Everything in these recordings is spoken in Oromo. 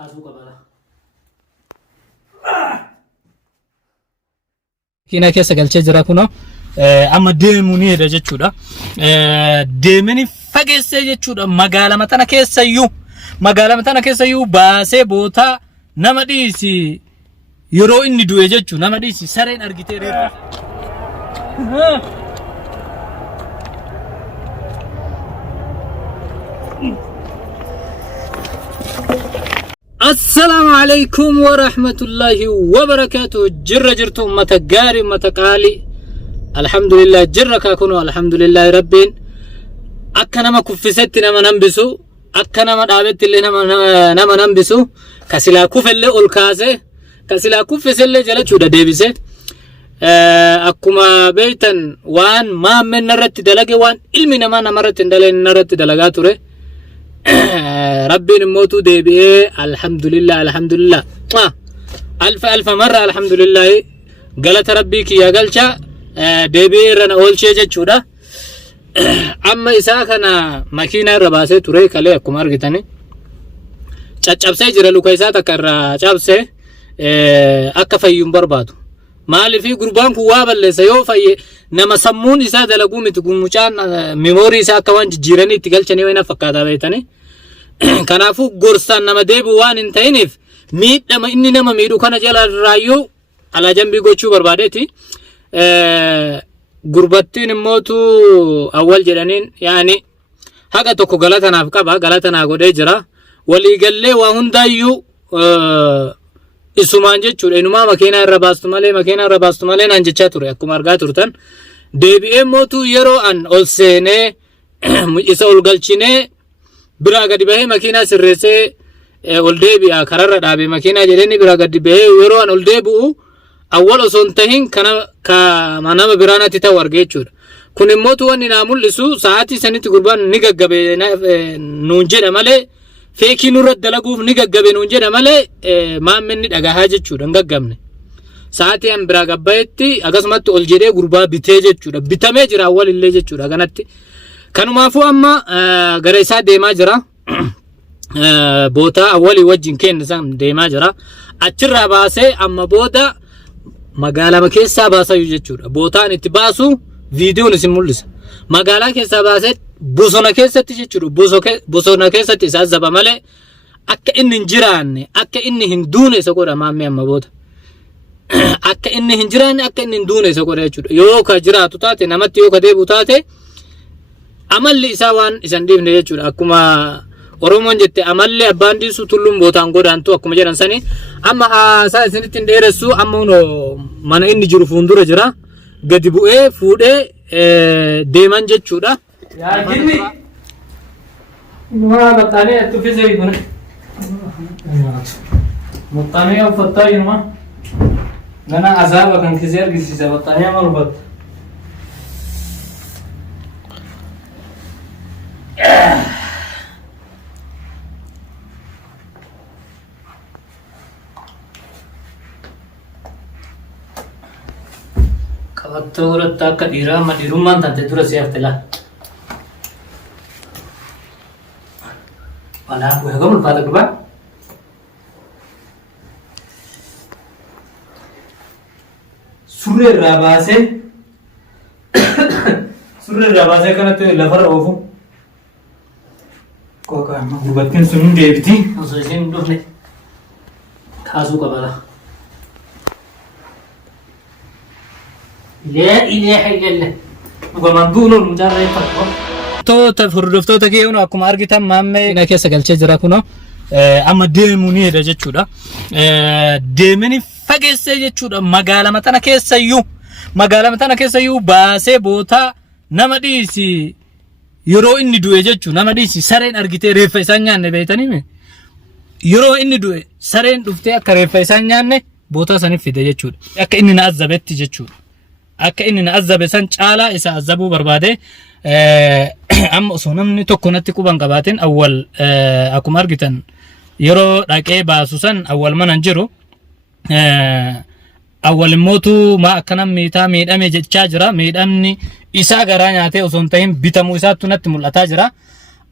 kaasuu qabala. Kina keessa galchee jira kuno amma deemuu ni jedha jechuudha. Deemanii fageessee jechuudha magaalaa tana keessayyuu baasee bootaa nama dhiisi yeroo inni du'e jechuudha nama dhiisi sareen argitee reefa. السلام عليكم ورحمة الله وبركاته. جرتو متقاري متقالي الحمد لله جركا كنو الحمد لله ربين أكنا ما كفست نما ننبسو أكنا ما دابت اللي نما ننبسو كسلا كف اللي الكاسه كسلا كفس اللي جلت شو ديبسه أكما بيتن وان ما من نرت دلقي وان علمي نما نمرت دلقي نرت دلقاتوره ربي نموتو ديبئ الحمد لله ألف مرة الحمد لله قالت ربي كي يقلشا ديبئ رنا أول شيء جتشودا أما إساكنا مكينة رباسة توري كالي أكو مارغتاني چابسه جرى لوكايسا تكر چابسه أكا فيوم بربادو مالي في قربان كوابا لسا يو في نما سمون إسا دلقو متقوم مچان ميموري إسا كوان جيراني تقلشاني وينا فقادا بيتاني كنافو غورسان نما ديبو وان انتينيف ميد نما إني نما ميدو كان جالا رايو على جنبي غوچو بربادتي غربتين موتو أول جرانين يعني حقا توكو غلطة نافقا غلطة ناغو دي جرا ولي قلي وهندايو isumaan jechuudha inumaa makiinaa irra baastu malee naan jechaa ture akkuma argaa turtan deebi'ee mootu yeroo an ol seenee isa ol galchinee biraa gadi bahee makiinaa sirreessee ol deebi'a kararra dhaabee makiinaa jedhanii biraa gadi bahee yeroo an ol deebi'u awwal osoo hin tahin kana nama biraanatti ta'u argee jechuudha kun immootu wanni naa mul'isu sa'aatii sanitti gurbaan ni gaggabe nuun jedha malee feekii nurra dalaguuf ni gaggabe nuun jedha malee maammenni dhagahaa jechuudha hin gaggamne sa'aatii an biraa gabbayetti akkasumatti ol jedhee gurbaa bitee jechuudha bitamee jira awwal illee jechuudha kanatti kanumaafuu amma gara isaa deemaa jira bootaa awwalii wajjin kenna san deemaa jira achirraa baasee amma booda magaalaa keessaa baasayu jechuudha bootaan itti baasu viidiyoon isin mul'isa magaalaa keessaa baasee bosona keessatti jechuudha bosona keessatti isaa zaba malee akka inni hin jiraanne akka inni hin duune isa godha maammee amma booda akka inni hin jiraanne akka inni hin duune isa godha jechuudha yoo ka jiraatu taate namatti yoo ka deebi'u taate amalli isaa waan isan dhiifne jechuudha akkuma oromoon jette amalli abbaan dhiisu tulluun bootaan godaantu akkuma jedhan sani amma isaa isinitti hin dheeressu amma mana inni jiru fuuldura jira gadi bu'ee fuudhee deeman jechuudha. يا جني ما بطانية تفيزي يكون بطانية وفتاي ما أنا عذابة كان كثير قصيصة بطانية ما ربط كواتورة تاكا ديرا ما ديرومان تانتي دورا سيافتلا ولا gue kamu lupa tak lupa surre rabase karena tuh lever ofu kok kan mau buatkan sunung dia biti langsung sini dulu nih kasu kepala la ilaha illallah gua mandu nol mujarrad fakko توتا فردفتو تكيونو أكما أرجيتا مامي نكيس قالشة جرا كنو أما ديموني هذا جتشودا ديمني فجأة جتشودا مقالة متنا كيسيو باسه بوتا نمديسي يرو إني دوي جتشو نمديسي سرين أرجيتا ريفيسانيا نبيتاني مي يرو إني دوي سرين دفتي أكا ريفيسانيا بوتا سنفيد جتشودا أكا إني نعذبت جتشودا أكا إني نعذب سان چالا إسا عذبو برباده أما أصونمني تكونتي كوبان قباتين أول أكو مارجتن يرو راكي باسوسان أول ما ننجرو أول موتو ما أكنا ميتا ميدامي جتشاجرا ميدامني إسا غرانياتي أصونتين بيتامو إسا تنت ملأتا جرا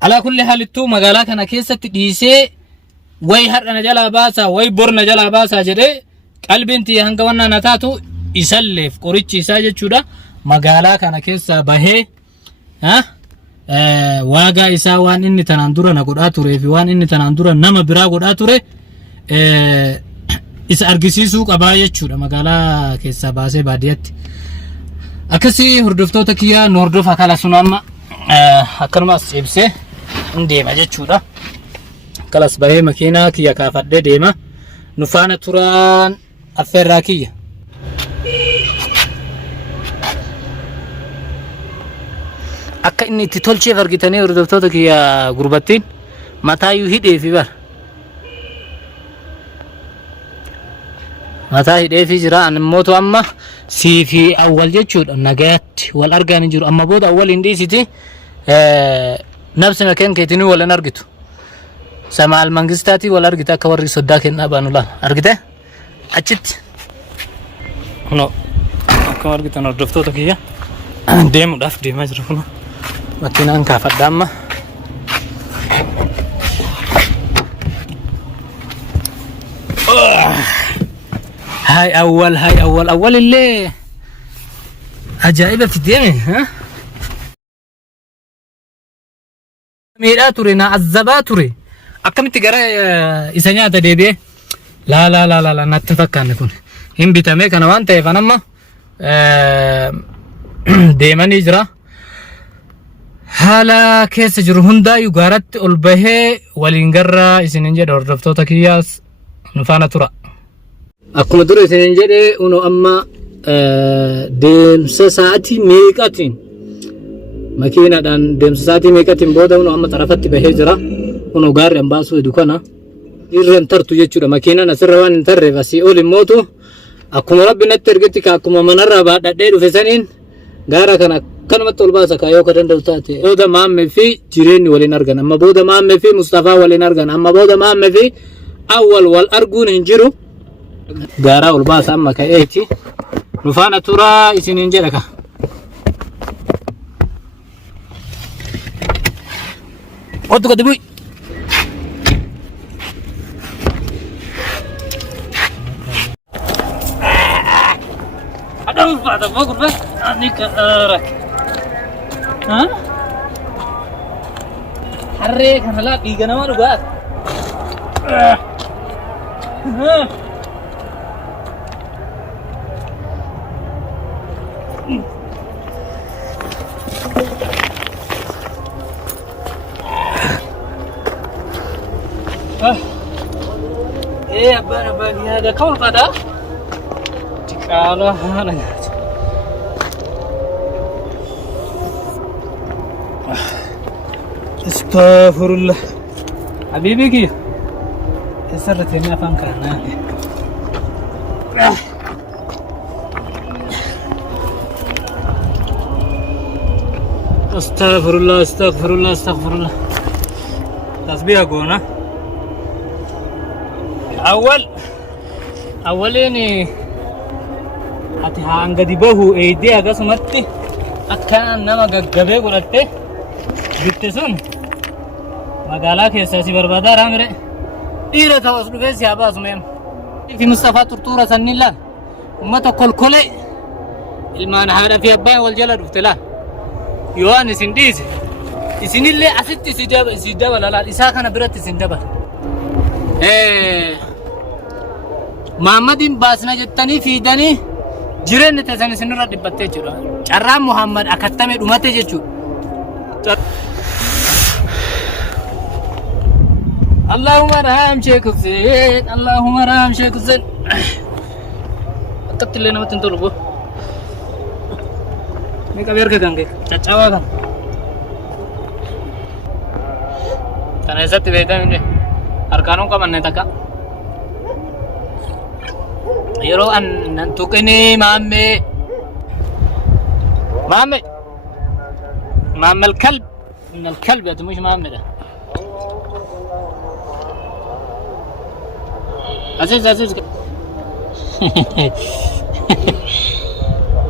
على كل حال تو مغالا كان كيسة تقيسي way har'ana jalaa baasa way borna jalaa baasa jedhee qalbiin tiyya hanga wannaa na taatu isalleef qorichi isaa jechuudha magaalaa kana keessa bahee waagaa isaa waan inni tanaan dura na godhaa turee fi waan inni tanaan dura nama biraa godhaa ture isa argisiisuu qabaa jechuudha magaalaa keessa baasee baadiyyaatti akkasii hordoftoota kiyyaa nu hordofa kala sun amma akkanumas ibsee deema jechuudha kalas bahee makiinaa kiyya kaafadhee deema nu faana turaan affeerraa kiyya akka inni itti tolcheef argitanii hordoftoota kiyya gurbattiin mataayyuu hidhee fi bar mataa hidhee fi jira animmootu amma sii fi awwal jechuudha nagaatti wal argaan hin jiru amma booda awwal hin dhiisiti nafsi makeen keetinii wal hin argitu samaal mangistaatii wal argite akka warri soddaa kennaa baanu laal argite achitti kuno akkam argitan hordoftoota kiyya deemuudhaaf deemaa jira kuno makiinaan kaafadha amma هاي أول اللي عجائبة في الدنيا ها ميراتوري نا عذباتوري أكمل تجارة إسانيا تدبي لا نتفكر نكون هم بتمي كنا وان تيفانا ما ديما نجرا هلا كيس جرهندا يقارت البه ولينجرا إسنينجا دردفتو تكياس نفانا ترى akkuma dura isin jedhe uno amma deemsa sa'aatii meeqatiin makiinaadhaan deemsa sa'aatii meeqatiin booda uno amma tarafatti bahee jira uno gaarri an baasuu edu kana irreen tartu jechuudha makiinaan asirra waan hin tarreef asii ol immootu akkuma rabbi natti ergetti ka akkuma manarraa baadhadhee dhufe saniin gaara kana akkanumatti ol baasa kaayoo ka danda'u taate booda maammee fi jireenyi waliin argan amma booda maammee fi mustafaa waliin argan amma booda maammee fi awwal wal arguun hin jiru gaara ol baasa amma ka'eeti nu faana turaa isiniin jedha ka ottu gadi bu'i adam ulfaata foo gurba ani ka rak harree kana laa dhiiga nama dhugaat abban ya da kawul fada tikala hala astaghfirullah habibi ki sarrateni afan kana astaghfirullah tasbih agona أوليني أتها عن قديبه أيديها قسمتي أكان نما قبي قلتي بتسون مقالك يساسي بربادا رامري إيرة توصل في سيابا سميم في مصطفى ترطورة سنين الله أمتا كل كلي المان هذا في أباي والجلد افتلا يواني سنديز سنين اللي أسد سيدابا لا إساقنا برات سندابا Muhammadin baasna jettanii fiidanii jireenya taasisan isinirra dhibbattee jira. Carraan Muhammad akkattame dhumate jechuudha. Allahumma raham Sheikh Hussein, Allahumma raham Sheikh Hussein. Akkatti illee namatti hin tolu boo. Mee qabee erga gange caccabaa kan. Kana eessatti beektamne harkaanuun qabanne takka. يرو أن تقني مامي الكلب من الكلب يا مش مامي ده عزيز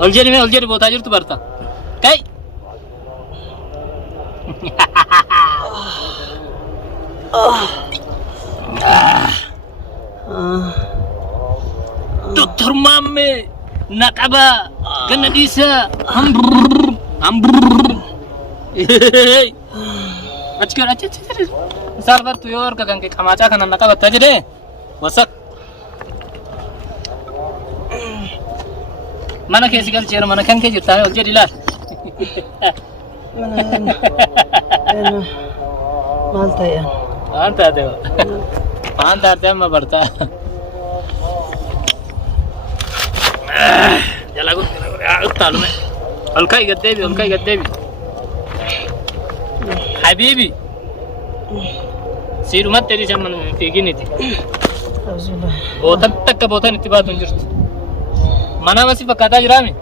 الجري بوتاجر تبرتا كاي Hirmaamme naqaba ganna dhiisa achi salphattu yoo harka kan kee qamaacaa kana naqabatta jedhee wasak mana keessi galcheera mana kan kee jirtaa ol jedhi ilaal maal ta'e waan taate amma bartaa jala uttaalume ol ka'i gaddeebi habiibi siidhumatti edhi shamman fiiginiti bootan takka bootan itti baatu hin jirtu mana masi fakkaataa jiraami